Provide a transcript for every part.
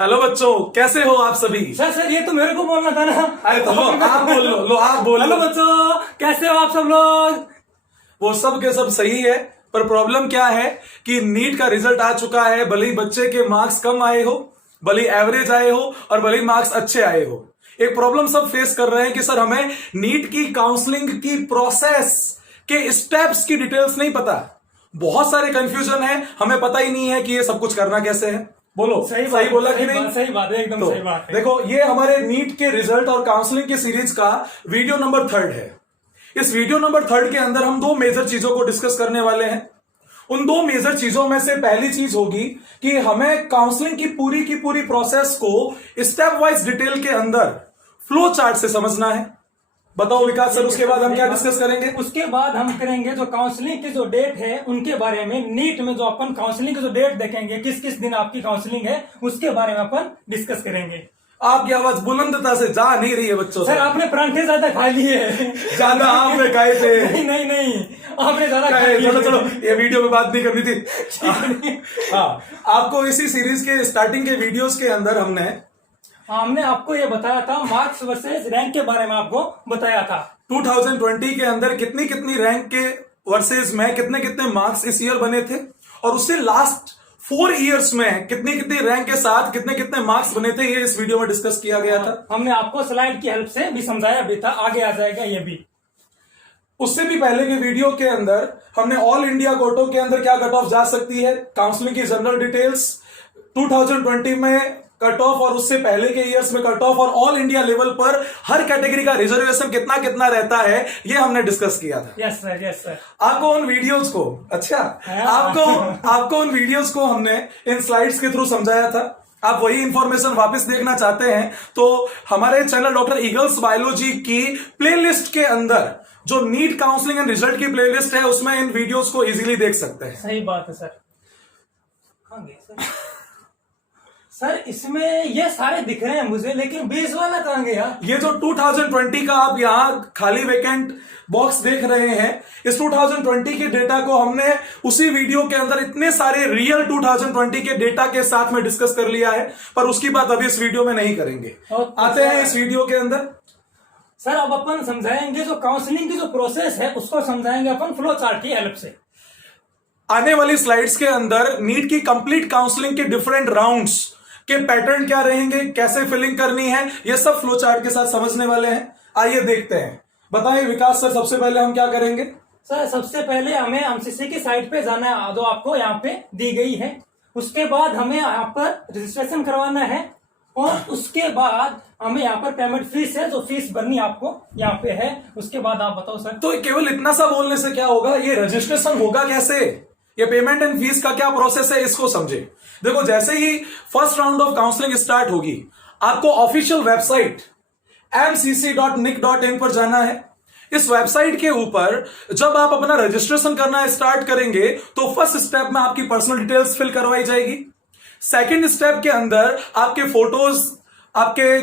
Hello बच्चों, कैसे हो आप सभी। सर ये तो मेरे को बोलना था ना। अरे तो आप बोल लो आप बोल हेलो लो। बच्चों, कैसे हो आप सब लोग। वो सब के सब सही है, पर प्रॉब्लम क्या है कि नीट का रिजल्ट आ चुका है। भले ही बच्चे के मार्क्स कम आए हो, भले ही एवरेज आए हो और भले ही मार्क्स अच्छे आए हो, एक प्रॉब्लम सब फेस कर रहे हैं कि सर हमें नीट की काउंसलिंग की प्रोसेस के स्टेप्स की डिटेल्स नहीं पता। बहुत सारे कंफ्यूजन है, हमें पता ही नहीं है कि ये सब कुछ करना कैसे है। बोलो सही बोला कि नहीं। सही बात है, एकदम तो सही बात है। देखो, ये हमारे नीट के रिजल्ट और काउंसलिंग की सीरीज का वीडियो नंबर 3 है। इस वीडियो नंबर 3 के अंदर हम दो मेजर चीजों को डिस्कस करने वाले हैं। उन दो मेजर चीजों में से पहली चीज होगी कि हमें काउंसलिंग की पूरी प्रोसेस को स्टेप वाइज डिटेल के अंदर फ्लो चार्ट से समझना है। बताओ विकास सर, उसके बाद हम क्या डिस्कस करेंगे। उसके बाद हम करेंगे जो काउंसलिंग की जो डेट है उनके बारे में। नीट में जो अपन काउंसलिंग की जो डेट देखेंगे, किस किस दिन आपकी काउंसलिंग है, उसके बारे में अपन डिस्कस करेंगे। आपकी आवाज बुलंदता से जा नहीं रही है बच्चों। सर आपने परांठे ज्यादा खा लिए है। ज्यादा आपने खाए थे। नहीं आपने ज्यादा खा लिए। चलो ये वीडियो में बात नहीं करनी थी। हाँ, आपको इसी सीरीज के स्टार्टिंग के वीडियोस के अंदर हमने आपको ये बताया था, मार्क्स वर्सेस रैंक के बारे में आपको बताया था। 2020 के अंदर कितनी कितनी रैंक के वर्सेस में कितने कितने मार्क्स इस ईयर बने थे, और उससे लास्ट 4 इयर्स में कितनी कितनी रैंक के साथ कितने कितने मार्क्स बने थे, ये इस वीडियो में डिस्कस किया गया था। हमने आपको स्लाइड की हेल्प से भी समझाया भी था, आगे आ जाएगा ये भी। उससे भी पहले के वीडियो के अंदर हमने ऑल इंडिया कोटो के अंदर क्या कट ऑफ जा सकती है, काउंसलिंग की जनरल डिटेल्स, 2020 में कट ऑफ और उससे पहले के ईयर्स में कट ऑफ, और ऑल इंडिया लेवल पर हर कैटेगरी का रिजर्वेशन कितना कितना रहता है, ये हमने डिस्कस किया था। Yes sir. आपको उन वीडियोस को आपको उन वीडियोस को हमने इन स्लाइड्स के थ्रू समझाया था। आप वही इंफॉर्मेशन वापस देखना चाहते हैं तो हमारे चैनल डॉक्टर ईगल्स बायोलॉजी की प्लेलिस्ट के अंदर जो नीट काउंसलिंग एंड रिजल्ट की प्लेलिस्ट है, उसमें इन वीडियोस को इजीली देख सकते हैं। सही बात है सर। सर इसमें ये सारे दिख रहे हैं मुझे, लेकिन 20 वाला कहां गया। ये जो 2020 का आप यहाँ खाली वेकेंट बॉक्स देख रहे हैं, इस 2020 के डेटा को हमने उसी वीडियो के अंदर इतने सारे रियल 2020 के डेटा के साथ में डिस्कस कर लिया है, पर उसकी बात अभी इस वीडियो में नहीं करेंगे। आते हैं इस वीडियो के अंदर। सर अब अपन समझाएंगे जो काउंसलिंग की जो प्रोसेस है, उसको समझाएंगे अपन फ्लो चार्ट की हेल्प से। आने वाली स्लाइड्स के अंदर नीट की कंप्लीट काउंसलिंग के डिफरेंट राउंड्स के पैटर्न क्या रहेंगे, कैसे फिलिंग करनी है, ये सब फ्लो चार्ट के साथ समझने वाले हैं। आइए देखते हैं। बताइए विकास सर, सबसे पहले हम क्या करेंगे। सर सबसे पहले हमें एमसीसी की साइट पे जाना है, जो आपको यहाँ पे दी गई है। उसके बाद हमें यहाँ पर रजिस्ट्रेशन करवाना है, और उसके बाद हमें यहाँ पर पेमेंट फीस है, जो फीस भरनी आपको यहाँ पे है। उसके बाद आप बताओ सर। तो केवल इतना सा बोलने से क्या होगा, ये रजिस्ट्रेशन होगा कैसे, ये पेमेंट एंड फीस का क्या प्रोसेस है, इसको समझे। देखो, जैसे ही first round of counselling start होगी, आपको ऑफिशियल वेबसाइट mcc.nic.in पर जाना है। इस वेबसाइट के ऊपर जब आप अपना रजिस्ट्रेशन करना स्टार्ट करेंगे तो फर्स्ट स्टेप में आपकी पर्सनल डिटेल्स फिल करवाई जाएगी। सेकंड स्टेप के अंदर आपके फोटोज, आपके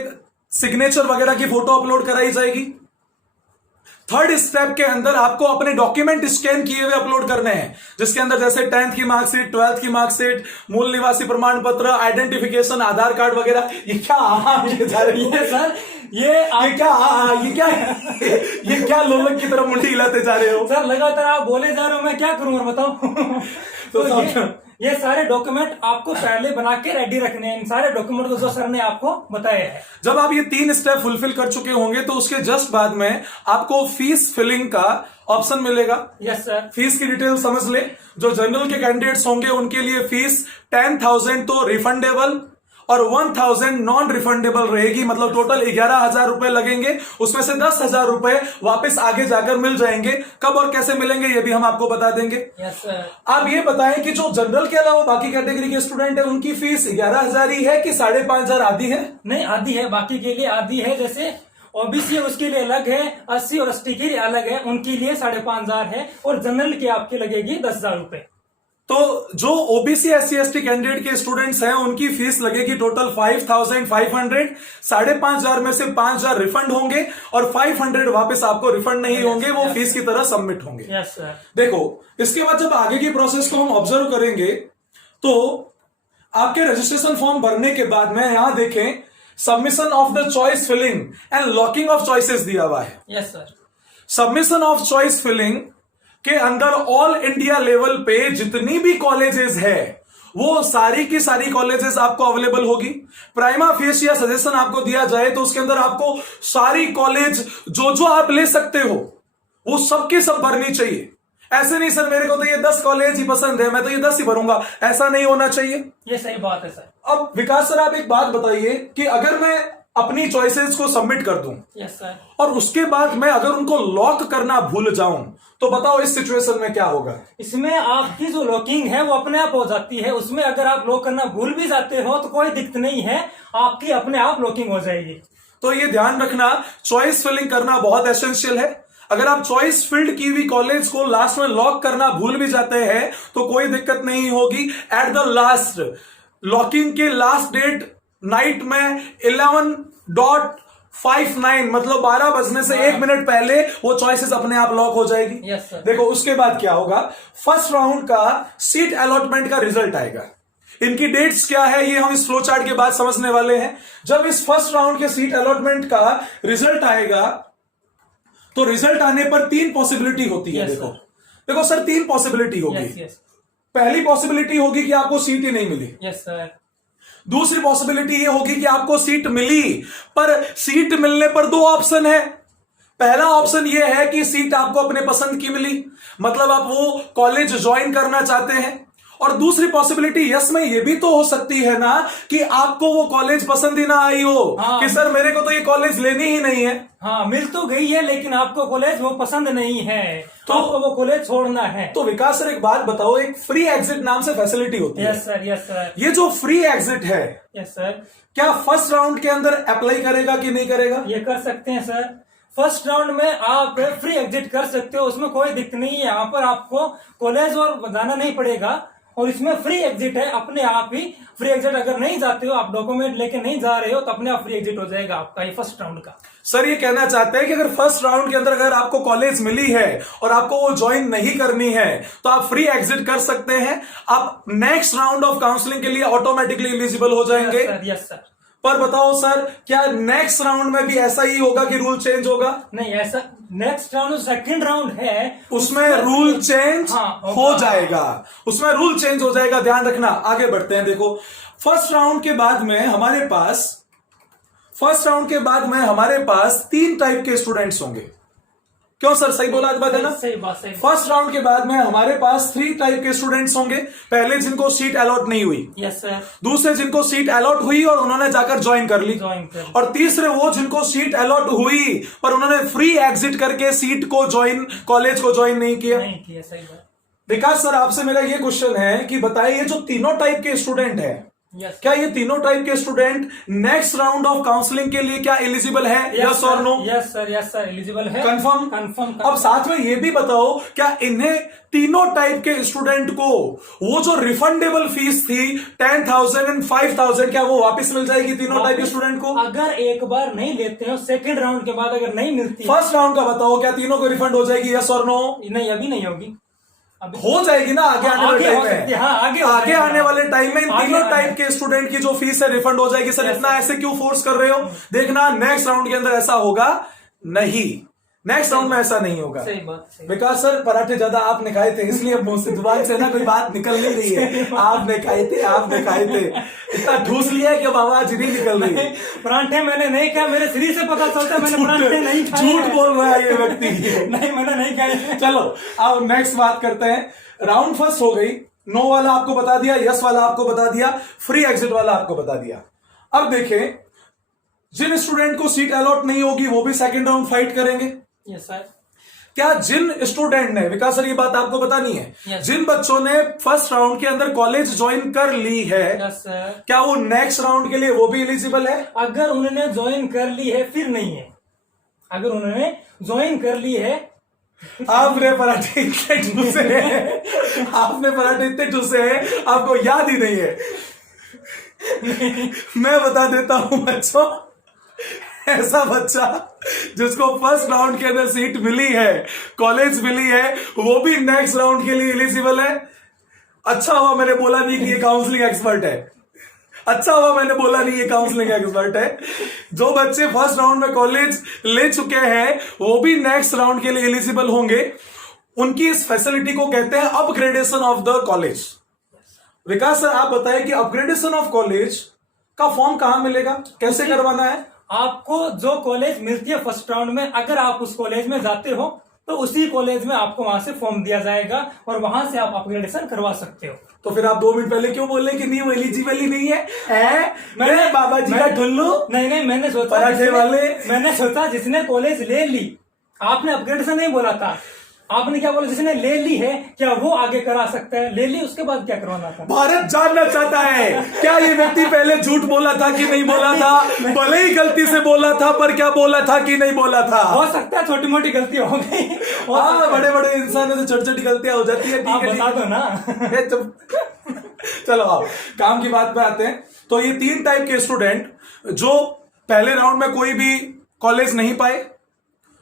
सिग्नेचर वगैरह की फोटो अपलोड कराई जाएगी। थर्ड स्टेप के अंदर आपको अपने डॉक्यूमेंट स्कैन किए हुए अपलोड करने हैं, जिसके अंदर जैसे 10th की मार्कशीट, 12th की मार्कशीट, मूल निवासी प्रमाण पत्र, आइडेंटिफिकेशन, आधार कार्ड वगैरह। ये क्या जा रही है सर, ये क्या लोलक की तरह मुंडी हिलाते जा रहे हो सर। लगातार आप बोले जा रहे हो, मैं क्या करूं बताओ। तो ये सारे डॉक्यूमेंट आपको पहले बना के रेडी रखने हैं। इन सारे डॉक्यूमेंट को जो सर ने आपको बताया है। जब आप ये 3 स्टेप फुलफिल कर चुके होंगे तो उसके जस्ट बाद में आपको फीस फिलिंग का ऑप्शन मिलेगा। Yes sir. फीस की डिटेल समझ ले। जो जनरल के कैंडिडेट्स होंगे उनके लिए फीस 10,000 तो रिफंडेबल और 1,000 नॉन रिफंडेबल रहेगी। मतलब टोटल 11,000 रुपए लगेंगे, उसमें से 10,000 रुपए वापस आगे जाकर मिल जाएंगे। कब और कैसे मिलेंगे ये भी हम आपको बता देंगे। Yes sir. आप ये बताएं कि जो जनरल के अलावा बाकी कैटेगरी के स्टूडेंट है, उनकी फीस 11,000 ही है कि 5,500 आधी है। नहीं, आधी है, बाकी के लिए आधी है। जैसे ओबीसी है उसके लिए अलग है, 80 और एसटी के लिए अलग है, उनके लिए 5,500 है, और जनरल की आपकी लगेगी 10,000 रुपए। तो जो ओबीसी SC ST कैंडिडेट के स्टूडेंट्स हैं उनकी फीस लगेगी टोटल 5,500। 5,500 में से 5,000 रिफंड होंगे और 500 वापस आपको रिफंड नहीं होंगे, वो फीस की तरह सबमिट होंगे। Yes sir. देखो, इसके बाद जब आगे की प्रोसेस को हम ऑब्जर्व करेंगे तो आपके रजिस्ट्रेशन फॉर्म भरने के बाद में यहां देखें submission of the choice filling and locking of choices दिया हुआ है। Yes sir. Submission of choice filling के अंदर ऑल इंडिया लेवल पे जितनी भी कॉलेजेस है वो सारी की सारी कॉलेजेस आपको अवेलेबल होगी। प्राइमा फेसिया सजेशन आपको दिया जाए तो उसके अंदर आपको सारी कॉलेज जो जो आप ले सकते हो वो सबके सब भरनी चाहिए। ऐसे नहीं सर मेरे को तो ये 10 कॉलेज ही पसंद है मैं तो ये 10 ही भरूंगा, ऐसा नहीं होना चाहिए। ये सही बात है सर। अब विकास सर आप एक बात बताइए कि अगर मैं अपनी चॉइसेस को सबमिट कर दूं यस सर। और उसके बाद मैं अगर उनको लॉक करना भूल जाऊं तो बताओ इस सिचुएशन में क्या होगा? इसमें आपकी जो लॉकिंग है वो अपने आप हो जाती है। उसमें अगर आप लॉक करना भूल भी जाते हो तो कोई दिक्कत नहीं है, आपकी अपने आप लॉकिंग हो जाएगी। तो ये ध्यान रखना चॉइस फिलिंग करना बहुत एसेंशियल है। अगर आप चॉइस फिल्ड की हुई कॉलेज को लास्ट में लॉक करना भूल भी जाते हैं तो कोई दिक्कत नहीं होगी। एट द लास्ट लॉकिंग के लास्ट डेट नाइट में 11:59 मतलब 12 बजने से 1 मिनट पहले वो चॉइसेस अपने आप लॉक हो जाएगी। Yes sir. देखो उसके बाद क्या होगा, फर्स्ट राउंड का सीट अलॉटमेंट का रिजल्ट आएगा। इनकी डेट्स क्या है ये हम इस फ्लो चार्ट के बाद समझने वाले हैं। जब इस फर्स्ट राउंड के सीट अलॉटमेंट का रिजल्ट आएगा तो रिजल्ट आने पर 3 पॉसिबिलिटी होती है। Yes, देखो sir. देखो सर 3 पॉसिबिलिटी होगी। Yes yes. पहली पॉसिबिलिटी होगी कि आपको सीट ही नहीं मिली। Yes sir. दूसरी पॉसिबिलिटी ये होगी कि आपको सीट मिली पर सीट मिलने पर 2 ऑप्शन है। पहला ऑप्शन ये है कि सीट आपको अपने पसंद की मिली, मतलब आप वो कॉलेज ज्वाइन करना चाहते हैं। और दूसरी पॉसिबिलिटी यस में ये भी तो हो सकती है ना कि आपको वो कॉलेज पसंद ही ना आई हो। हाँ। कि सर मेरे को तो ये कॉलेज लेनी ही नहीं है। हाँ मिल तो गई है लेकिन आपको कॉलेज वो पसंद नहीं है तो आपको वो कॉलेज छोड़ना है। तो विकास सर एक बात बताओ, एक फ्री एग्जिट नाम से फैसिलिटी होती है। Yes sir. Yes sir. ये जो फ्री एग्जिट है यस सर। क्या फर्स्ट राउंड के अंदर अप्लाई करेगा कि नहीं करेगा? ये कर सकते हैं सर। फर्स्ट राउंड में आप फ्री एग्जिट कर सकते हो, उसमें कोई दिक्कत नहीं है। यहाँ पर आपको कॉलेज और जाना नहीं पड़ेगा और इसमें फ्री एग्जिट है अपने आप ही। फ्री एग्जिट अगर नहीं जाते हो, आप डॉक्यूमेंट लेके नहीं जा रहे हो तो अपने आप फ्री एग्जिट हो जाएगा आपका ये फर्स्ट राउंड का। सर ये कहना चाहते हैं कि अगर फर्स्ट राउंड के अंदर अगर आपको कॉलेज मिली है और आपको वो ज्वाइन नहीं करनी है तो आप फ्री एग्जिट कर सकते हैं। आप नेक्स्ट राउंड ऑफ काउंसलिंग के लिए ऑटोमेटिकली एलिजिबल हो जाएंगे। Yes sir. पर बताओ सर क्या नेक्स्ट राउंड में भी ऐसा ही होगा कि रूल चेंज होगा? नहीं ऐसा, नेक्स्ट राउंड सेकंड राउंड है उसमें रूल चेंज हो जाएगा। उसमें रूल चेंज हो जाएगा, ध्यान रखना। आगे बढ़ते हैं। देखो फर्स्ट राउंड के बाद में हमारे पास 3 टाइप के स्टूडेंट्स होंगे। क्यों सर सही बोला आज बात है ना? सही बात। फर्स्ट राउंड के बाद में हमारे पास 3 टाइप के स्टूडेंट्स होंगे। पहले जिनको सीट अलॉट नहीं हुई, यस सर। दूसरे जिनको सीट अलॉट हुई और उन्होंने जाकर ज्वाइन कर ली, और तीसरे वो जिनको सीट अलॉट हुई पर उन्होंने फ्री एग्जिट करके सीट को कॉलेज को ज्वाइन नहीं किया। सही बात। विकास सर आपसे मेरा ये क्वेश्चन है कि बताइए जो तीनों टाइप के स्टूडेंट हैं क्या ये तीनों टाइप के student next round of counselling के लिए क्या एलिजिबल है? यस और नो? यस सर एलिजिबल है। कंफर्म। अब साथ में ये भी बताओ क्या इन्हें तीनों टाइप के स्टूडेंट को वो जो रिफंडेबल फीस थी 10,000 और 5,000 क्या वो वापस मिल जाएगी तीनों टाइप के स्टूडेंट को? अगर एक बार नहीं लेते हो सेकंड राउंड के बाद अगर नहीं मिलती, फर्स्ट राउंड का बताओ क्या तीनों को रिफंड हो जाएगी? यस और नो? नहीं अभी नहीं होगी, हो जाएगी ना आगे आने वाले टाइम में। आगे आने वाले टाइम में इन तीनों टाइप के स्टूडेंट की जो फीस है रिफंड हो जाएगी। सर इतना ऐसे क्यों फोर्स कर रहे हो? देखना नेक्स्ट राउंड के अंदर ऐसा होगा नहीं, नेक्स्ट राउंड में ऐसा नहीं होगा। सही बात। विकास सर पराठे ज्यादा आपने खाए थे इसलिए मुंह से जुबान से ना कोई बात निकल नहीं रही है। आपने खाए थे इतना ठूस लिया है कि अब आवाज नहीं निकल रही है। पराठे मैंने नहीं खाया, मेरे शरीर से पता चलता है मैंने पराठे नहीं खाए। झूठ बोल रहा है ये व्यक्ति। नहीं मैंने नहीं खाए। चलो अब नेक्स्ट बात करते हैं। राउंड फर्स्ट हो गई, नो वाला आपको बता दिया, यस वाला आपको बता दिया, फ्री एग्जिट वाला आपको बता दिया। अब देखें जिन स्टूडेंट को सीट अलॉट नहीं होगी वो भी सेकंड राउंड फाइट करेंगे। Yes sir. क्या जिन स्टूडेंट ने, विकास सर ये बात आपको बतानी है, yes. जिन बच्चों ने फर्स्ट राउंड के अंदर कॉलेज ज्वाइन कर ली है yes, क्या वो नेक्स्ट राउंड के लिए वो भी एलिजिबल है? अगर उन्होंने ज्वाइन कर ली है फिर नहीं है। अगर उन्होंने ज्वाइन कर ली है, आपने पराठे इतने ठूसे हैं आपको याद ही नहीं है। मैं बता देता हूं बच्चों, ऐसा बच्चा जिसको फर्स्ट राउंड के अंदर सीट मिली है, कॉलेज मिली है, वो भी नेक्स्ट राउंड के लिए एलिजिबल है। अच्छा हुआ मैंने बोला नहीं कि ये काउंसलिंग एक्सपर्ट है। अच्छा हुआ मैंने बोला नहीं ये काउंसलिंग एक्सपर्ट है। जो बच्चे फर्स्ट राउंड में कॉलेज ले चुके हैं वो भी नेक्स्ट राउंड के लिए एलिजिबल होंगे। उनकी इस फैसिलिटी को कहते हैं upgradation of the college. Vikas sir आप बताएं कि अपग्रेडेशन ऑफ कॉलेज का फॉर्म कहां मिलेगा, कैसे करवाना है? आपको जो कॉलेज मिलती है फर्स्ट राउंड में, अगर आप उस कॉलेज में जाते हो तो उसी कॉलेज में आपको वहां से फॉर्म दिया जाएगा और वहां से आप अपग्रेडेशन करवा सकते हो। तो फिर आप 2 मिनट पहले क्यों बोले कि नहीं वो एलिजिबल ही नहीं है? मैंने बाबा जी का ठुल्लू नहीं मैंने सोचा पराठे वाले। मैंने सोचा जिसने कॉलेज ले ली, आपने अपग्रेडेशन नहीं बोला था, आपने क्या बोला जिसने ले ली है क्या वो आगे करा सकता है, ले ली उसके बाद क्या करवाना था? भारत जानना चाहता है क्या ये व्यक्ति पहले झूठ बोला था कि नहीं बोला था? भले ही गलती से बोला था पर क्या बोला था कि नहीं बोला था? हो सकता है छोटी मोटी गलती हो गई। हाँ बड़े बड़े इंसानों से छोटी छोटी गलतियां हो जाती है। आप बता दो ना। चलो आप काम की बात पे आते हैं। तो ये 3 टाइप के स्टूडेंट जो पहले राउंड में कोई भी कॉलेज नहीं पाए,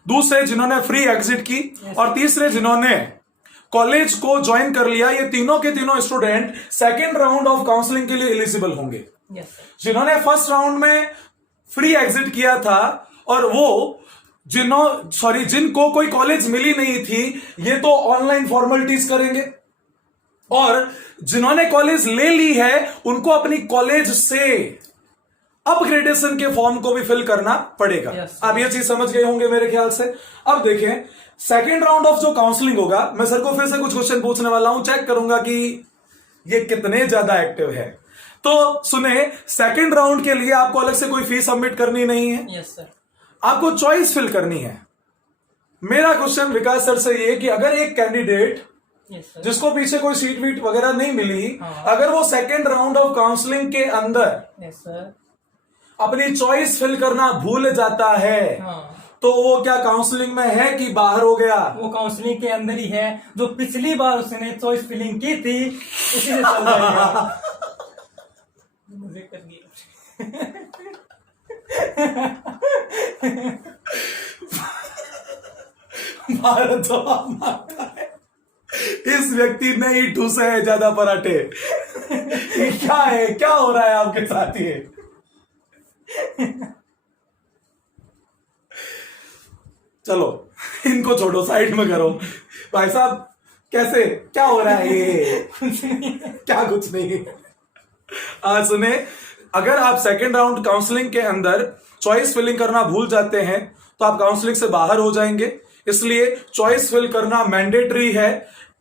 दूसरे जिन्होंने फ्री एग्जिट की और तीसरे जिन्होंने कॉलेज को ज्वाइन कर लिया, ये तीनों के तीनों student second round of counselling के लिए एलिजिबल होंगे। जिन्होंने फर्स्ट राउंड में फ्री एग्जिट किया था और वो जिनको कोई कॉलेज मिली नहीं थी, ये तो ऑनलाइन फॉर्मेलिटीज करेंगे, और जिन्होंने कॉलेज ले ली है उनको अपनी कॉलेज से अपग्रेडेशन के फॉर्म को भी फिल करना पड़ेगा। आप ये चीज समझ गए होंगे मेरे ख्याल से। अब देखें सेकेंड राउंड ऑफ जो काउंसलिंग होगा, मैं सर को फिर से कुछ क्वेश्चन पूछने वाला हूं, चेक करूंगा कि ये कितने ज्यादा एक्टिव है। तो सुने, सेकेंड राउंड के लिए आपको अलग से कोई फीस सबमिट करनी नहीं है। Yes sir. आपको चॉइस फिल करनी है। मेरा क्वेश्चन विकास सर से ये कि अगर एक कैंडिडेट जिसको पीछे कोई सीट वीट वगैरह नहीं मिली, अगर वो सेकेंड राउंड ऑफ काउंसलिंग के अंदर अपनी चॉइस फिल करना भूल जाता है, तो वो क्या काउंसलिंग में है कि बाहर हो गया? वो काउंसलिंग के अंदर ही है। जो पिछली बार उसने चॉइस फिलिंग की थी उसी से चल जाएगा। मुझे कर दिया। भारत जवाब मारता है, इस व्यक्ति ने ही ठूसे है ज्यादा पराठे। ये क्या है, क्या हो रहा है आपके साथ? ये चलो इनको छोड़ो, साइड में करो। भाई साहब कैसे, क्या हो रहा है ये? क्या कुछ नहीं। आज सुने, अगर आप सेकेंड राउंड काउंसलिंग के अंदर चॉइस फिलिंग करना भूल जाते हैं तो आप काउंसलिंग से बाहर हो जाएंगे। इसलिए चॉइस फिल करना मैंडेटरी है,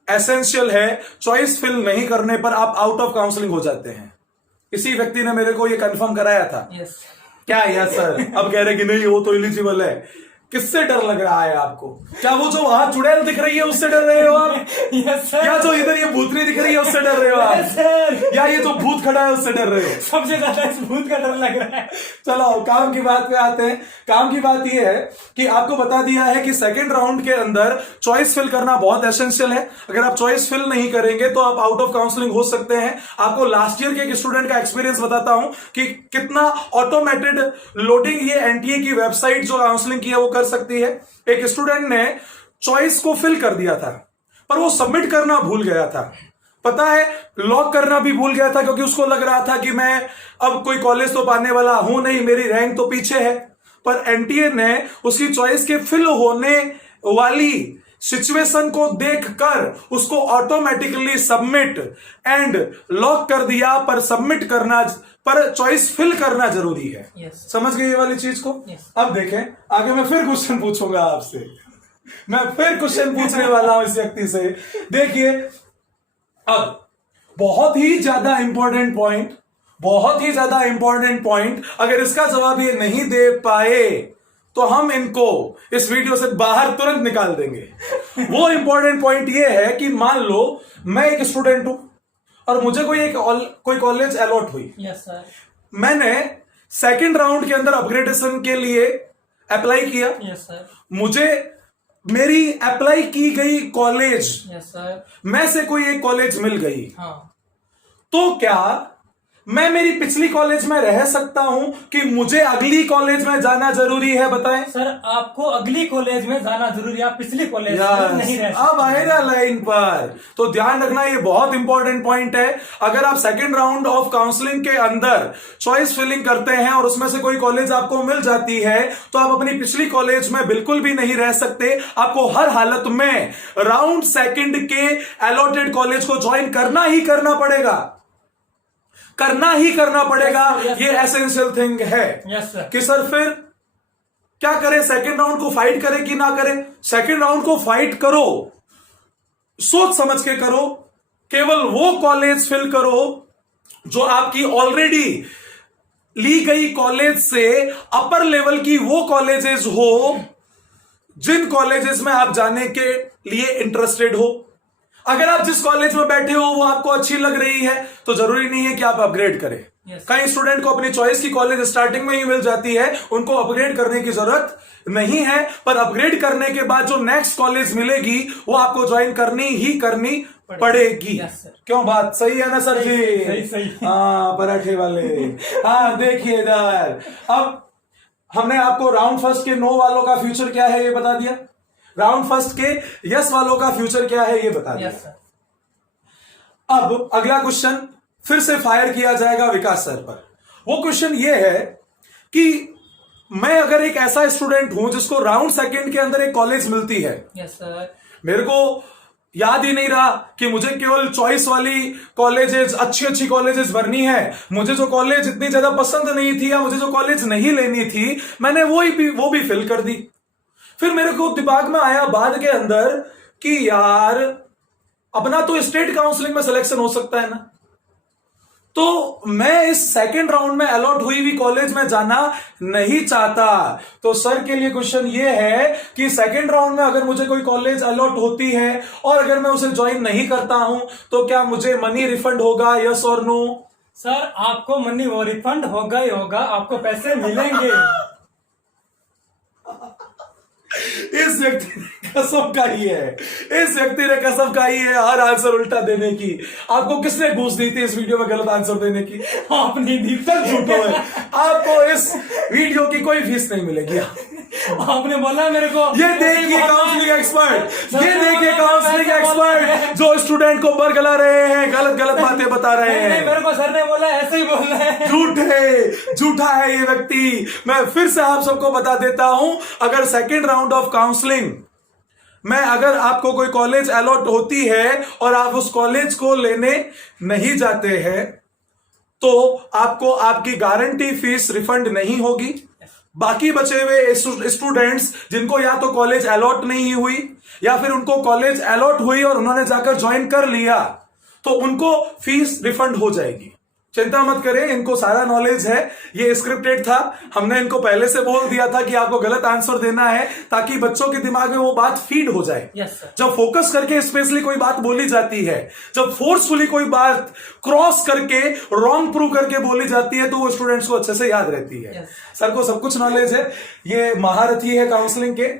एसेंशियल है। चॉइस फिल नहीं करने पर आप आउट ऑफ काउंसलिंग हो जाते हैं। इसी व्यक्ति ने मेरे को ये कंफर्म कराया था। क्या यस सर? अब कह रहे कि नहीं वो तो एलिजिबल है। किससे डर लग रहा है आपको? क्या वो जो वहां चुड़ैल दिख रही है उससे डर रहे हो आप? Yes sir. या जो इधर ये भूतनी दिख रही है उससे डर रहे हो आप? सर। या ये जो भूत खड़ा है उससे डर रहे हो? सबसे ज्यादा इस भूत का डर लग रहा है। चलो काम की बात पे आते हैं। काम की बात यह है कि आपको बता दिया है कि सेकेंड राउंड के अंदर चॉइस फिल करना बहुत एसेंशियल है। अगर आप चॉइस फिल नहीं करेंगे तो आप आउट ऑफ काउंसलिंग हो सकते हैं। आपको लास्ट ईयर के एक स्टूडेंट का एक्सपीरियंस बताता हूं कि कितना ऑटोमेटेड लोडिंग ये एनटीए की वेबसाइट जो काउंसलिंग की है वो कर सकती है। एक स्टूडेंट ने चॉइस को फिल कर दिया था पर वो सबमिट करना भूल गया था। पता है, लॉक करना भी भूल गया था क्योंकि उसको लग रहा था कि मैं अब कोई कॉलेज तो पाने वाला हूं नहीं, मेरी रैंक तो पीछे है। पर एनटीए ने उसकी चॉइस के फिल होने वाली सिचुएशन को देखकर उसको ऑटोमेटिकली सबमिट एंड लॉक कर दिया। पर सबमिट करना, पर चॉइस फिल करना जरूरी है। समझ गए ये वाली चीज को? अब देखें, आगे मैं फिर क्वेश्चन पूछूंगा आपसे। मैं फिर क्वेश्चन पूछने वाला हूं इस व्यक्ति से। देखिए, अब बहुत ही ज्यादा इंपॉर्टेंट पॉइंट, बहुत ही ज्यादा इंपॉर्टेंट पॉइंट, अगर इसका जवाब ये नहीं दे पाए तो हम इनको इस वीडियो से बाहर तुरंत निकाल देंगे। वो इंपॉर्टेंट पॉइंट ये है कि मान लो मैं एक स्टूडेंट हूं और मुझे कोई कॉलेज अलॉट हुई। Yes sir. मैंने सेकंड राउंड के अंदर अपग्रेडेशन के लिए अप्लाई किया। Yes sir. मुझे मेरी अप्लाई की गई कॉलेज यस सर में से कोई एक कॉलेज मिल गई। हाँ। तो क्या मैं मेरी पिछली कॉलेज में रह सकता हूं कि मुझे अगली कॉलेज में जाना जरूरी है? बताएं। सर आपको अगली कॉलेज में जाना जरूरी है, आप पिछली कॉलेज में नहीं रह सकते। अब आएगा लाइन पर, तो ध्यान रखना, ये बहुत इंपॉर्टेंट पॉइंट है। अगर आप सेकेंड राउंड ऑफ काउंसलिंग के अंदर चॉइस फिलिंग करते हैं और उसमें से कोई कॉलेज आपको मिल जाती है, तो आप अपनी पिछली कॉलेज में बिल्कुल भी नहीं रह सकते। आपको हर हालत में राउंड सेकंड के अलॉटेड कॉलेज को ज्वाइन करना ही करना पड़ेगा, करना ही करना पड़ेगा। ये एसेंशियल थिंग है। कि सर फिर क्या करें, सेकेंड राउंड को फाइट करें कि ना करें? सेकेंड राउंड को फाइट करो, सोच समझ के करो, केवल वो कॉलेज फिल करो जो आपकी ऑलरेडी ली गई कॉलेज से अपर लेवल की वो कॉलेजेस हो जिन कॉलेजेस में आप जाने के लिए इंटरेस्टेड हो। अगर आप जिस कॉलेज में बैठे हो वो आपको अच्छी लग रही है तो जरूरी नहीं है कि आप अपग्रेड करें। कई स्टूडेंट को अपनी चॉइस की कॉलेज स्टार्टिंग में ही मिल जाती है, उनको अपग्रेड करने की जरूरत नहीं है। पर अपग्रेड करने के बाद जो नेक्स्ट कॉलेज मिलेगी वो आपको ज्वाइन करनी ही करनी पड़ेगी। क्यों, बात सही है ना सर जी? सही। हाँ, पराठे वाले। हाँ देखिए इधर, अब हमने आपको राउंड फर्स्ट के नो वालों का फ्यूचर क्या है ये बता दिया, राउंड फर्स्ट के यस वालों का फ्यूचर क्या है ये बता दिया। अब अगला क्वेश्चन फिर से फायर किया जाएगा विकास सर पर। वो क्वेश्चन ये है कि मैं अगर एक ऐसा स्टूडेंट हूं जिसको राउंड सेकंड के अंदर एक कॉलेज मिलती है, मेरे को याद ही नहीं रहा कि मुझे केवल चॉइस वाली कॉलेजेस, अच्छी अच्छी कॉलेजेस भरनी है, मुझे जो कॉलेज इतनी ज्यादा पसंद नहीं थी या मुझे जो कॉलेज नहीं लेनी थी मैंने वो भी फिल कर दी। फिर मेरे को दिमाग में आया बाद के अंदर कि यार अपना तो स्टेट काउंसलिंग में सिलेक्शन हो सकता है ना, तो मैं इस सेकेंड राउंड में अलॉट हुई हुई कॉलेज में जाना नहीं चाहता। तो सर के लिए क्वेश्चन ये है कि सेकेंड राउंड में अगर मुझे कोई कॉलेज अलॉट होती है और अगर मैं उसे ज्वाइन नहीं करता हूं तो क्या मुझे मनी रिफंड होगा, यस और नो? सर आपको मनी वो रिफंड होगा ही होगा, आपको पैसे मिलेंगे। इस व्यक्ति ने कसम खाई है, इस व्यक्ति ने कसम खाई है हर आंसर उल्टा देने की। आपको किसने घूस दी थी इस वीडियो में गलत आंसर देने की? आपने दी। तक झूठो है, आपको इस वीडियो की कोई फीस नहीं मिलेगी। आपने बोला मेरे को, ये देखिए काउंसलिंग एक्सपर्ट, ये देखिए काउंसलिंग एक्सपर्ट जो स्टूडेंट को बरगला रहे हैं, गलत गलत बातें बता रहे हैं। मेरे को सर ने बोला ऐसे ही बोलना है। झूठा है ये व्यक्ति। मैं फिर से आप सबको बता देता हूं, अगर सेकेंड राउंड ऑफ काउंसलिंग में अगर आपको कोई कॉलेज अलॉट होती है और आप उस कॉलेज को लेने नहीं जाते हैं तो आपको आपकी गारंटी फीस रिफंड नहीं होगी। बाकी बचे हुए स्टूडेंट्स जिनको या तो कॉलेज अलॉट नहीं हुई या फिर उनको कॉलेज अलॉट हुई और उन्होंने जाकर ज्वाइन कर लिया तो उनको फीस रिफंड हो जाएगी। चिंता मत करें, इनको सारा नॉलेज है, ये स्क्रिप्टेड था। हमने इनको पहले से बोल दिया था कि आपको गलत आंसर देना है ताकि बच्चों के दिमाग में वो बात फीड हो जाए। जब फोकस करके स्पेशली कोई बात बोली जाती है, जब फोर्सफुली कोई बात क्रॉस करके रॉन्ग प्रूव करके बोली जाती है तो वो स्टूडेंट्स को अच्छे से याद रहती है। सर को सब कुछ नॉलेज है, ये महारथी है काउंसलिंग के।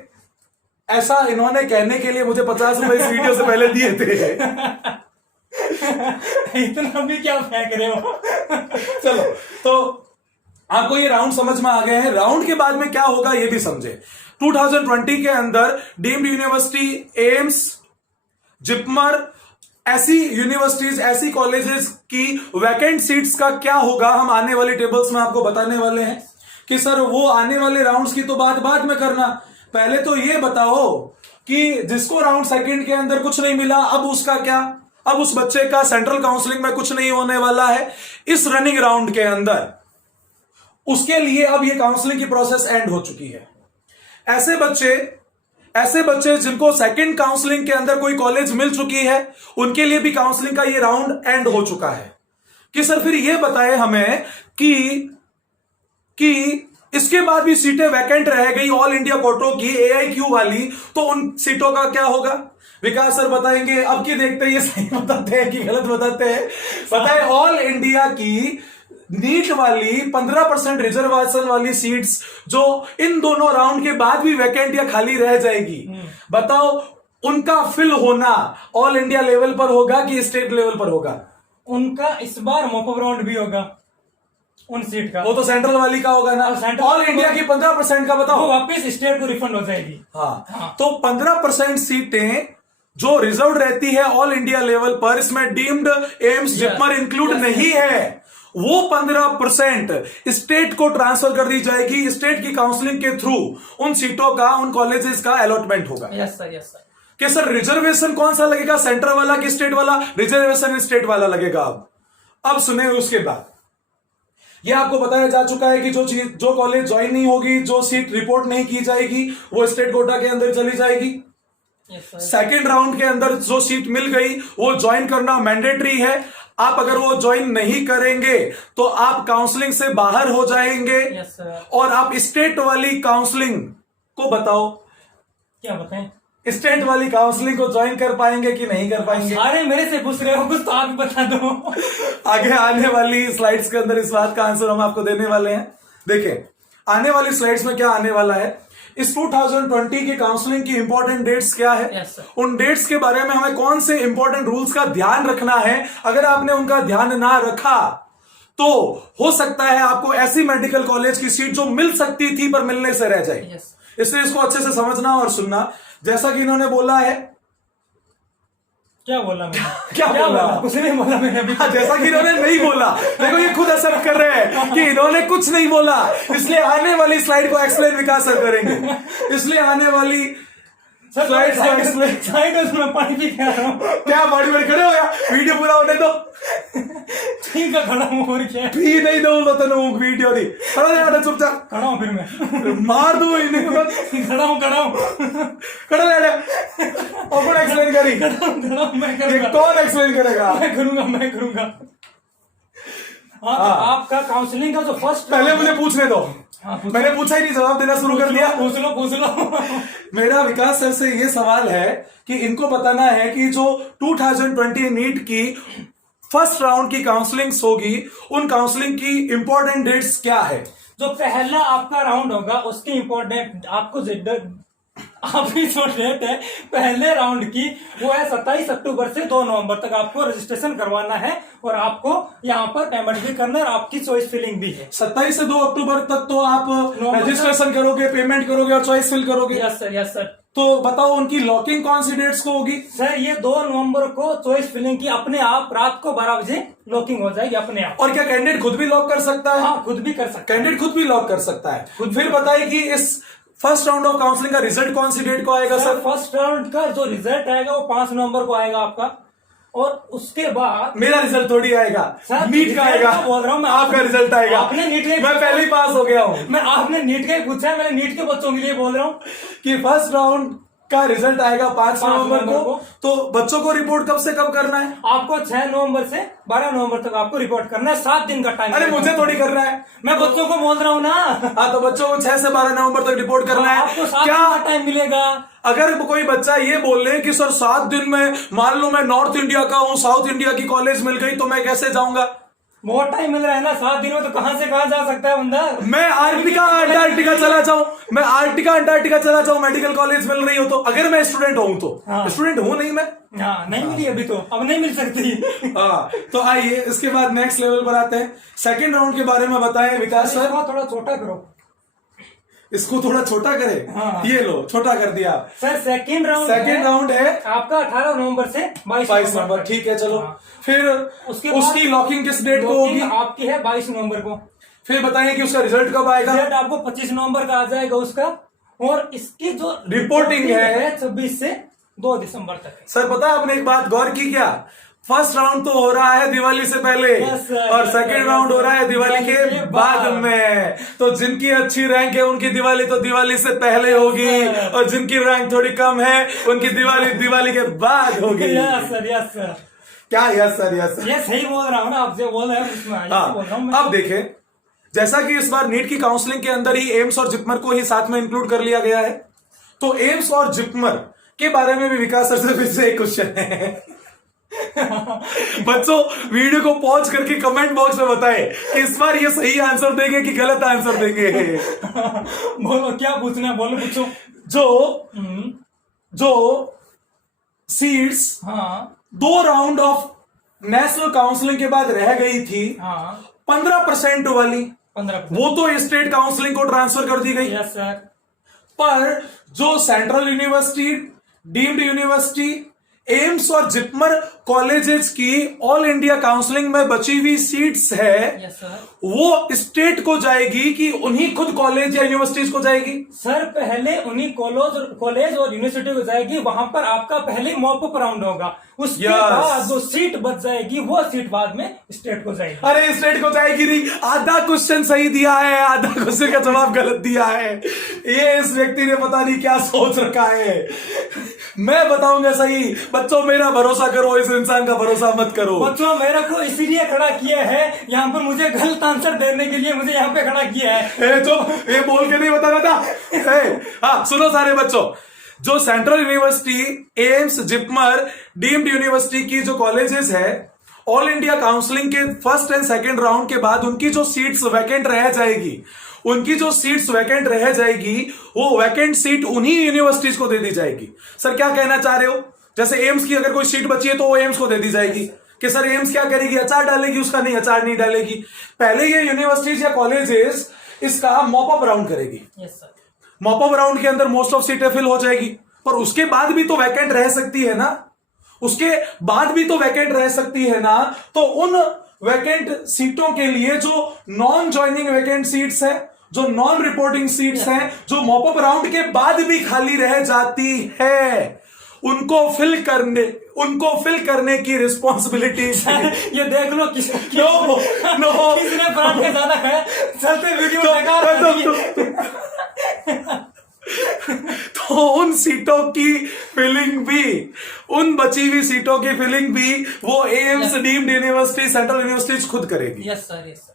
ऐसा इन्होंने कहने के लिए मुझे 50 रुपए इस वीडियो से पहले दिए थे। इतना भी क्या फेंक रहे हो? चलो, तो आपको ये राउंड समझ में आ गए हैं। राउंड के बाद में क्या होगा ये भी समझे। 2020 के अंदर डीम्ड यूनिवर्सिटी, एम्स, जिपमर, ऐसी यूनिवर्सिटीज, ऐसी कॉलेजेस की वैकेंट सीट्स का क्या होगा हम आने वाली टेबल्स में आपको बताने वाले हैं। कि सर वो आने वाले राउंड्स की तो बात बाद में करना, पहले तो ये बताओ कि जिसको राउंड सेकंड के अंदर कुछ नहीं मिला अब उसका क्या, अब उस बच्चे का सेंट्रल काउंसलिंग में कुछ नहीं होने वाला है इस रनिंग राउंड के अंदर, उसके लिए अब ये काउंसलिंग की प्रोसेस एंड हो चुकी है। ऐसे बच्चे जिनको सेकंड काउंसलिंग के अंदर कोई कॉलेज मिल चुकी है उनके लिए भी काउंसलिंग का ये राउंड एंड हो चुका है। कि सर फिर ये बताए हमें कि इसके बाद भी सीटें वैकेंट रह गई ऑल इंडिया कोटों की, AIQ वाली, तो उन सीटों का क्या होगा? विकास सर बताएंगे। अब की देखते हैं ये सही बताते हैं कि गलत बताते हैं। बताए ऑल इंडिया की नीट वाली 15% रिजर्वेशन वाली सीट्स जो इन दोनों राउंड के बाद भी वैकेंट या खाली रह जाएगी, बताओ उनका फिल होना ऑल इंडिया लेवल पर होगा कि स्टेट लेवल पर होगा? उनका इस बार मॉपअप राउंड भी होगा उन सीट का। वो तो सेंट्रल वाली का होगा ना। सेंट्रल ऑल इंडिया की 15% का वो बताओ। वापस स्टेट को रिफंड हो जाएगी। हाँ, तो 15% सीटें जो रिजर्व रहती है ऑल इंडिया लेवल पर, इसमें डीम्ड एम्स जिपमर इंक्लूड नहीं है। वो 15% स्टेट को ट्रांसफर कर दी जाएगी। स्टेट की काउंसलिंग के थ्रू उन सीटों का, उन कॉलेजेस का अलॉटमेंट होगा। Yes sir, yes sir. कि सर रिजर्वेशन कौन सा लगेगा, सेंटर वाला कि स्टेट वाला? रिजर्वेशन स्टेट वाला लगेगा। अब सुने उसके बाद ये आपको बताया जा चुका है कि जो कॉलेज ज्वाइन नहीं होगी, जो सीट रिपोर्ट नहीं की जाएगी, वो स्टेट कोटा के अंदर चली जाएगी। सेकेंड राउंड के अंदर जो सीट मिल गई वो ज्वाइन करना मैंडेटरी है। आप अगर वो ज्वाइन नहीं करेंगे तो आप काउंसलिंग से बाहर हो जाएंगे। Yes sir. और आप स्टेट वाली काउंसलिंग को बताओ, क्या बताएं? स्टेट वाली काउंसलिंग को ज्वाइन कर पाएंगे कि नहीं कर पाएंगे? अरे मेरे से पूछ रहे हो, कुछ तो आप बता दो। आगे आने वाली स्लाइड्स के अंदर इस बात का आंसर हम आपको देने वाले हैं। देखिए आने वाली स्लाइड्स में क्या आने वाला है, इस 2020 की काउंसलिंग की इंपॉर्टेंट डेट्स क्या है, Yes, sir. उन डेट्स के बारे में हमें कौन से इंपॉर्टेंट रूल्स का ध्यान रखना है। अगर आपने उनका ध्यान ना रखा तो हो सकता है आपको ऐसी मेडिकल कॉलेज की सीट जो मिल सकती थी पर मिलने से रह जाए। Yes. इसलिए इसको अच्छे से समझना और सुनना। जैसा कि इन्होंने बोला है, क्या बोला मैंने? क्या बोला? कुछ नहीं बोला मैंने अभी। जैसा कि इन्होंने नहीं बोला, देखो ये खुद एक्सेप्ट कर रहे हैं कि इन्होंने कुछ नहीं बोला। इसलिए आने वाली स्लाइड को एक्सप्लेन विकास सर करेंगे। इसलिए आने वाली स्लाइड को एक्सप्लेन। साइड में पानी पी के आ रहा हूँ। क्या बॉडी में खड़े हो गया, वीडियो पूरा होने दो। ठीक है, खड़ा हूँ और क्या? भी नहीं दो तेन वीडियो दी, खड़ा रहना चुपचाप। खड़ा हूँ फिर मैं मार दूं इन्हें। खड़ा हूँ खड़ा रहना और कौन एक्सप्लेन करी? मैं ये करूंगा, कौन एक्सप्लेन करेगा? मैं करूंगा। हाँ, आपका काउंसलिंग का जो फर्स्ट, पहले मुझे पूछने दो। हाँ, मैंने पूछा ही नहीं, जवाब देना शुरू कर दिया। पूछ लो। मेरा विकास सर से ये सवाल है कि इनको बताना है कि जो 2020 नीट की फर्स्ट राउंड की काउंसलिंग होगी, उन काउंसलिंग की इंपॉर्टेंट डेट्स क्या है। जो पहला आपका राउंड होगा उसकी इंपॉर्टेंट आपकी जो डेट है पहले राउंड की, वो है 27 अक्टूबर से 2 नवंबर तक आपको रजिस्ट्रेशन करवाना है और आपको यहाँ पर पेमेंट भी करना है और आपकी चॉइस फिलिंग भी है। 27 से 2 अक्टूबर तक तो आप रजिस्ट्रेशन करोगे, पेमेंट करोगे और चॉइस फिल करोगे। Yes sir, yes sir. तो बताओ उनकी लॉकिंग कौन सी डेट्स को होगी? सर ये 2 नवंबर को चॉइस फिलिंग की अपने आप रात को 12 बजे लॉकिंग हो जाएगी अपने आप। और क्या कैंडिडेट खुद भी लॉक कर सकता है? हाँ, खुद भी कर सकते हैं। कैंडिडेट खुद भी लॉक कर सकता है। फिर बताइए कि इस फर्स्ट राउंड ऑफ काउंसलिंग का रिजल्ट कौन सी डेट को आएगा सर? फर्स्ट राउंड का जो रिजल्ट आएगा वो 5 नवंबर को आएगा आपका। और उसके बाद मेरा रिजल्ट थोड़ी आएगा, सर, नीट का आएगा। बोल रहा हूँ मैं, आपका रिजल्ट आएगा। आपने नीट का, मैं पहले ही पास हो गया हूँ। मैं आपने नीट का ही पूछा है, मैंने नीट के बच्चों के लिए बोल रहा हूँ कि फर्स्ट राउंड का रिजल्ट आएगा 5 नवंबर को। तो बच्चों को रिपोर्ट कब से कब करना है? आपको 6 नवंबर से 12 नवंबर तक आपको रिपोर्ट करना है। 7 दिन का टाइम। अरे मुझे थोड़ी करना है, मैं बच्चों को बोल रहा हूँ ना। हाँ, तो बच्चों को 6 से 12 नवंबर तक रिपोर्ट करना है। आपको 7 क्या दिन का टाइम मिलेगा? अगर कोई बच्चा ये बोल ले कि सर 7 दिन में, मान लो मैं नॉर्थ इंडिया का हूँ, साउथ इंडिया की कॉलेज मिल गई तो मैं कैसे जाऊंगा? बहुत टाइम मिल रहा है ना, 7 दिन में तो कहां से कहां जा सकता है बंदा। मैं आर्टिका अंटार्कटिका चला जाऊं, मेडिकल कॉलेज मिल रही हो तो, अगर मैं स्टूडेंट हूं तो। हाँ। स्टूडेंट हूं नहीं मैं। हाँ, नहीं मिली अभी तो, अब नहीं मिल सकती। हाँ, तो आइए इसके बाद नेक्स्ट लेवल पर आते हैं। सेकंड राउंड के बारे में बताएं विकास सर। थोड़ा छोटा करो, इसको थोड़ा छोटा करे। हाँ। ये लो, छोटा कर दिया सर। सेकंड राउंड है आपका 18 नवंबर से 22 नवंबर। ठीक है, चलो। हाँ। फिर उसकी लॉकिंग किस डेट को होगी? आपकी है 22 नवंबर को। फिर बताइए कि उसका रिजल्ट कब आएगा? रिजल्ट आपको 25 नवंबर का आ जाएगा उसका। और इसकी जो रिपोर्टिंग है 26 से 2 दिसंबर तक है। सर पता है आपने एक बात गौर की क्या? फर्स्ट राउंड तो हो रहा है दिवाली से पहले, और सेकंड राउंड हो रहा है दिवाली के बाद में। तो जिनकी अच्छी रैंक है उनकी दिवाली तो दिवाली से पहले होगी, और जिनकी रैंक थोड़ी कम है उनकी दिवाली के बाद होगी। Yes sir, yes sir. क्या यस सर? यस सर, ये सही बोल रहा हूँ ना, आप जो बोल रहे हैं उसमें हाँ। बोल रहा हूँ मैं। अब देखें, जैसा कि इस बार नीट की काउंसलिंग के अंदर ही एम्स और जिपमर को ही साथ में इंक्लूड कर लिया गया है, तो एम्स और जिपमर के बारे में भी विकास सर से फिर से एक क्वेश्चन है। बच्चों वीडियो को पॉज करके कमेंट बॉक्स में बताएं कि इस बार ये सही आंसर देंगे कि गलत आंसर देंगे। बोलो क्या पूछना है, बोलो पूछो। जो सीट्स हाँ, 2 राउंड ऑफ नेशनल काउंसलिंग के बाद रह गई थी हाँ 15% वाली, 15%। वो तो स्टेट काउंसलिंग को ट्रांसफर कर दी गई। Yes sir. पर जो central university, deemed university, AIIMS और जिपमर कॉलेजेस की ऑल इंडिया काउंसलिंग में बची हुई सीट्स है, यस सर। वो स्टेट को जाएगी कि उन्हीं खुद कॉलेज या यूनिवर्सिटीज को जाएगी? सर पहले उन्हीं कॉलेज और यूनिवर्सिटी को जाएगी, वहां पर आपका पहले मॉपअप राउंड होगा, उसके बाद जो सीट बच जाएगी वो सीट बाद में स्टेट को जाएगी। अरे स्टेट को जाएगी नहीं, आधा क्वेश्चन सही दिया है, आधा क्वेश्चन का जवाब गलत दिया है। ये इस व्यक्ति ने पता नहीं क्या सोच रखा है। मैं बताऊंगा सही। बच्चों मेरा भरोसा करो, इस इंसान का भरोसा मत करो। बच्चों मेरे को इसीलिए खड़ा किया है यहाँ पर, मुझे गलत आंसर देने के लिए मुझे यहाँ पे खड़ा किया है। जो ये बोल के नहीं बताना था। हाँ सुनो सारे बच्चों, जो central university, AIIMS, JIPMER, deemed university की जो कॉलेजेस है, ऑल इंडिया काउंसलिंग के फर्स्ट एंड सेकंड राउंड के बाद उनकी जो सीट्स वैकेंट रह जाएगी, वो वैकेंट सीट उन्हीं यूनिवर्सिटीज को दे दी जाएगी। सर क्या कहना चाह रहे हो? जैसे एम्स की अगर कोई सीट बची है तो वो एम्स को दे दी जाएगी कि सर एम्स क्या करेगी, अचार डालेगी उसका? नहीं, अचार नहीं डालेगी। पहले ये यूनिवर्सिटीज या कॉलेजेस इसका मॉपअप राउंड करेगी। Yes sir. मॉपअप राउंड के अंदर मोस्ट ऑफ सीटें फिल हो जाएगी, पर उसके बाद भी तो वैकेंट रह सकती है ना, तो उन वैकेंट सीटों के लिए जो नॉन ज्वाइनिंग वैकेंट सीट्स है, जो नॉन रिपोर्टिंग सीट्स हैं, जो मॉपअप राउंड के बाद भी खाली रह जाती है, उनको फिल करने की रिस्पॉन्सिबिलिटी ये देख लो किसने ब्रांड का ज्यादा है, चलते वीडियो तो उन सीटों की फिलिंग भी, उन बची हुई सीटों की फिलिंग भी वो AIIMS, deemed university, central universities खुद करेगी। Yes sir, yes sir.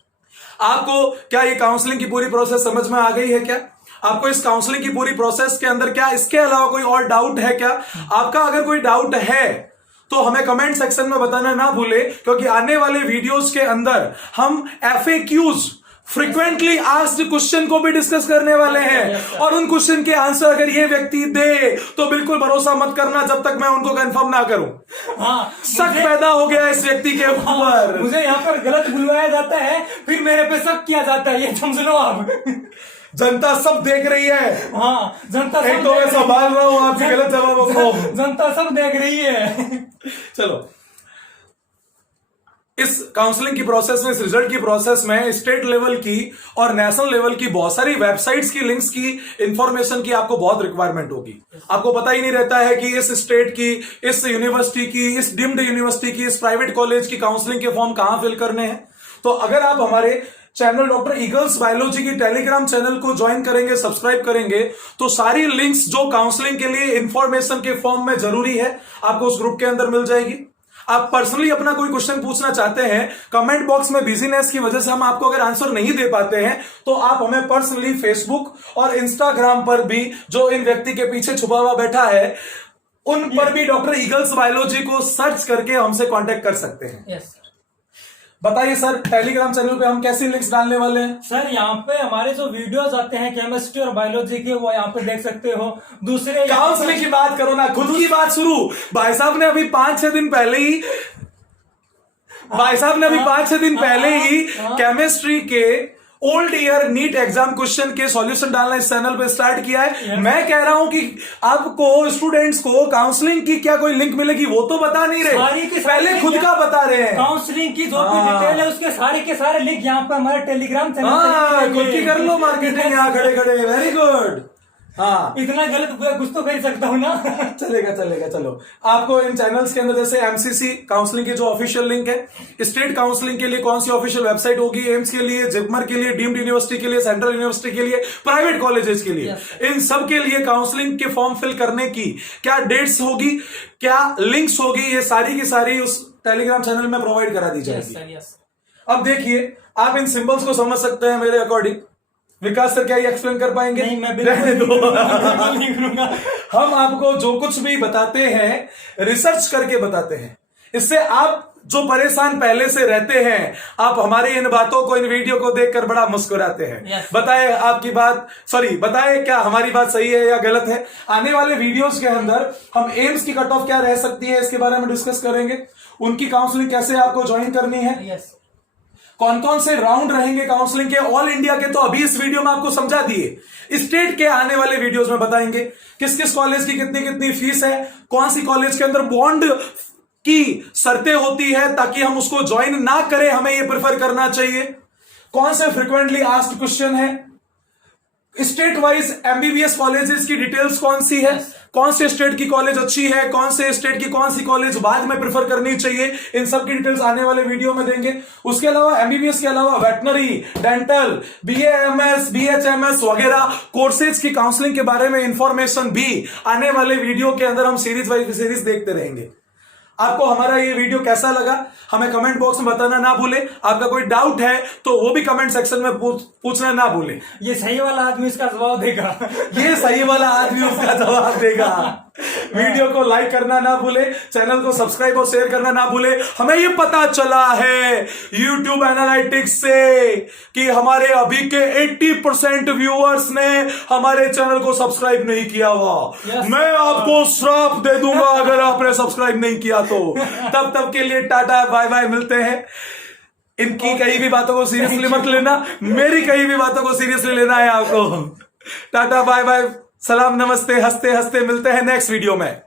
आपको क्या ये काउंसलिंग की पूरी प्रोसेस समझ में आ गई है? क्या आपको इस काउंसलिंग की पूरी प्रोसेस के अंदर क्या इसके अलावा कोई और डाउट है क्या? आपका अगर कोई डाउट है तो हमें कमेंट सेक्शन में बताना ना भूले, क्योंकि आने वाले वीडियोस के अंदर हम FAQs, फ्रीक्वेंटली आस्क्ड क्वेश्चन को भी डिस्कस करने वाले हैं, और उन क्वेश्चन के आंसर अगर ये व्यक्ति दे तो बिल्कुल भरोसा मत करना जब तक मैं उनको कंफर्म ना करूं। हाँ, शक पैदा हो गया इस व्यक्ति के ऊपर। मुझे यहाँ पर गलत बुलवाया जाता है, फिर मेरे पे शक किया जाता है, ये समझ लो आप। जनता सब देख रही है। हाँ, जनता एक तो मैं संभाल रहा हूं आपके गलत जवाबों को। जनता सब देख रही है। चलो, इस काउंसलिंग की प्रोसेस में, इस रिजल्ट की प्रोसेस में स्टेट लेवल की और नेशनल लेवल की बहुत सारी वेबसाइट्स की लिंक्स की, इंफॉर्मेशन की आपको बहुत रिक्वायरमेंट होगी। आपको पता ही नहीं रहता है कि इस स्टेट की, इस यूनिवर्सिटी की, इस डीम्ड यूनिवर्सिटी की, इस प्राइवेट कॉलेज की काउंसलिंग के फॉर्म कहां फिल करने हैं। तो अगर आप हमारे चैनल डॉक्टर ईगल्स बायोलॉजी की टेलीग्राम चैनल को ज्वाइन करेंगे, सब्सक्राइब करेंगे, तो सारी लिंक्स जो काउंसलिंग के लिए इंफॉर्मेशन के फॉर्म में जरूरी है आपको उस ग्रुप के अंदर मिल जाएगी। आप पर्सनली अपना कोई क्वेश्चन पूछना चाहते हैं, कमेंट बॉक्स में बिजीनेस की वजह से हम आपको अगर आंसर नहीं दे पाते हैं तो आप हमें पर्सनली फेसबुक और इंस्टाग्राम पर भी, जो इन व्यक्ति के पीछे छुपा हुआ बैठा है, उन पर भी डॉक्टर ईगल्स बायोलॉजी को सर्च करके हमसे कांटेक्ट कर सकते हैं। Yes sir. बताइए सर, टेलीग्राम चैनल पे हम कैसी लिंक्स डालने वाले हैं? सर यहाँ पे हमारे जो वीडियोस आते हैं केमिस्ट्री और बायोलॉजी के, वो यहाँ पे देख सकते हो। दूसरे काउंसलिंग की बात करो ना, खुद की बात शुरू। भाई साहब ने अभी 5-6 दिन पहले ही केमिस्ट्री के old year NEET exam question के सॉल्यूशन डालना इस चैनल पे स्टार्ट किया है। मैं कह रहा हूं कि आपको, स्टूडेंट्स को काउंसलिंग की क्या कोई लिंक मिलेगी वो तो बता नहीं रहे, पहले खुद का बता रहे हैं। काउंसलिंग की जो भी डिटेल है उसके सारे के सारे लिंक यहाँ पे हमारे टेलीग्राम चैनल खुद की कर लो मार्केटिंग यहाँ खड़े खड़े। Very good. हाँ, इतना गलत कुछ तो कर ही सकता हूँ ना। चलेगा। चलो, आपको इन चैनल्स के अंदर जैसे एमसीसी काउंसलिंग की जो ऑफिशियल लिंक है, स्टेट काउंसलिंग के लिए कौन सी ऑफिशियल वेबसाइट होगी, एम्स के लिए, जिपमर के लिए, डीम्ड यूनिवर्सिटी के लिए, सेंट्रल यूनिवर्सिटी के लिए, प्राइवेट कॉलेजेस के लिए, इन सब के लिए काउंसलिंग के फॉर्म फिल करने की क्या डेट्स होगी, क्या लिंक्स होगी, ये सारी की सारी उस टेलीग्राम चैनल में प्रोवाइड करा दी जाएगी। अब देखिए, आप इन सिंबल्स को समझ सकते हैं मेरे अकॉर्डिंग। विकास सर क्या ये एक्सप्लेन कर पाएंगे? नहीं, मैं बिल्कुल नहीं करूंगा। हम आपको जो कुछ भी बताते हैं रिसर्च करके बताते हैं, इससे आप जो परेशान पहले से रहते हैं, आप हमारे इन बातों को, इन वीडियो को देखकर बड़ा मुस्कुराते हैं। बताए आपकी बात, बताए क्या हमारी बात सही है या गलत है। आने वाले वीडियोस के अंदर हम एम्स की कट ऑफ क्या रह सकती है इसके बारे में डिस्कस करेंगे। उनकी काउंसलिंग कैसे आपको ज्वाइन करनी है, यस, कौन कौन से राउंड रहेंगे काउंसलिंग के, ऑल इंडिया के तो अभी इस वीडियो में आपको समझा दिए। स्टेट के आने वाले वीडियोस में बताएंगे किस किस कॉलेज की कितनी कितनी फीस है, कौन सी कॉलेज के अंदर बॉन्ड की शर्तें होती है ताकि हम उसको ज्वाइन ना करें, हमें ये प्रेफर करना चाहिए, कौन से फ्रिक्वेंटली आस्क्ड क्वेश्चन है, स्टेट वाइज एमबीबीएस कॉलेजेस की डिटेल्स कौन सी है, कौन से स्टेट की कॉलेज अच्छी है, कौन से स्टेट की कौन सी कॉलेज बाद में प्रेफर करनी चाहिए, इन सब की डिटेल्स आने वाले वीडियो में देंगे। उसके अलावा एमबीबीएस के अलावा वेटनरी, डेंटल, बीएएमएस, बीएचएमएस वगैरह कोर्सेज की काउंसलिंग के बारे में इंफॉर्मेशन भी आने वाले वीडियो के अंदर हम सीरीज वाइज सीरीज देखते रहेंगे। आपको हमारा ये वीडियो कैसा लगा हमें कमेंट बॉक्स में बताना ना भूले। आपका कोई डाउट है तो वो भी कमेंट सेक्शन में पूछना ना भूले। ये सही वाला आदमी इसका जवाब देगा। ये सही वाला आदमी उसका जवाब देगा। वीडियो को लाइक करना ना भूले, चैनल को सब्सक्राइब और शेयर करना ना भूले। हमें ये पता चला है YouTube एनालिटिक्स से कि हमारे अभी के 80% व्यूअर्स ने हमारे चैनल को सब्सक्राइब नहीं किया हुआ। मैं आपको श्राप दे दूंगा अगर आपने सब्सक्राइब नहीं किया तो। तब के लिए टाटा बाय बाय, मिलते हैं। इनकी कई भी बातों को सीरियसली मत लेना, मेरी कई भी बातों को सीरियसली लेना है आपको। टाटा बाय बाय, सलाम नमस्ते, हंसते हंसते मिलते हैं नेक्स्ट वीडियो में।